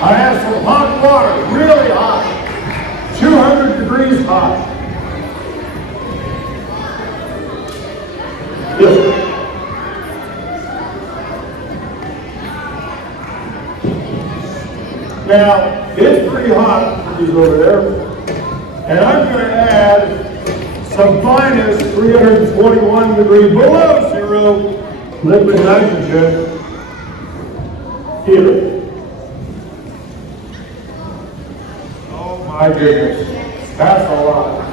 I have some hot water, really hot, 200 degrees hot. Yes. Now, it's pretty hot, these over there, and I'm going to add some finest 321 degrees below zero liquid nitrogen here. Oh my goodness, that's a lot.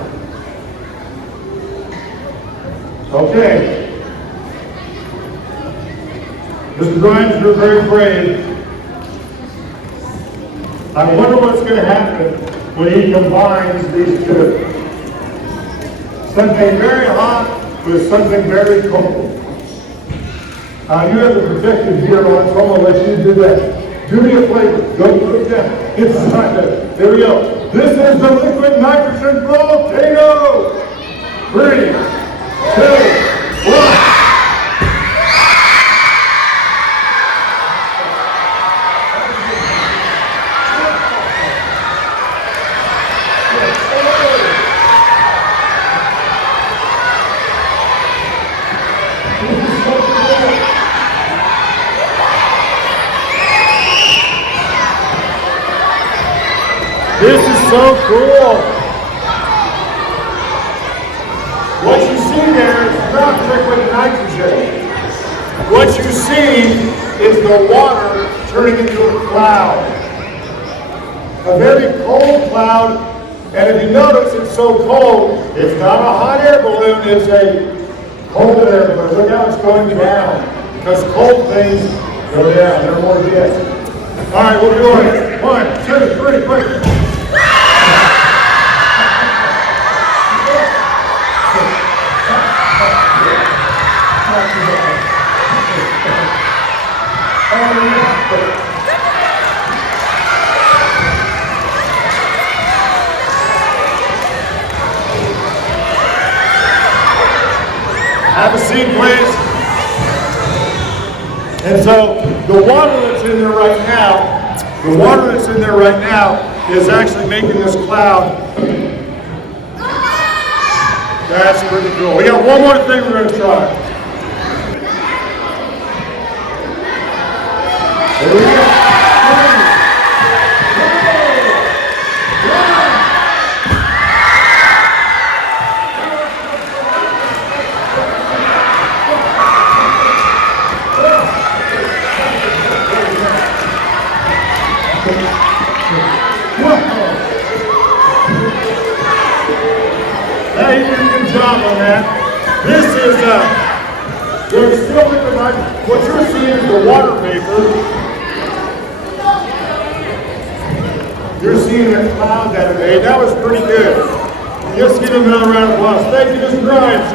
Okay. Mr. Grimes, you're very brave. I wonder what's going to happen when he combines these two. Something very hot with something very cold. You have the protective gear on, so I'm going to let you do that. Do me a favor. Go put it down inside there. There we go. This is the liquid nitrogen volcano. 3, 2, 1. This is so cool. What you see there is not liquid nitrogen. What you see is the water turning into a cloud. A very cold cloud, and if you notice it's so cold, it's not a hot air balloon, it's a cold air balloon. Look how it's going down. Because cold things go down, they're more jets. All right, we'll do it. 1, 2, 3, quick. Have a seat, please. And so the water that's in there right now, is actually making this cloud. That's pretty cool. We got one more thing we're going to try. Here we go. Hey, you did a good job on that. This is, there's still liquid nitrogen. What you're seeing is the water vapor. You're seeing the cloud that it made. That was pretty good. Just give him another round of applause. Thank you, Mr. Grimes.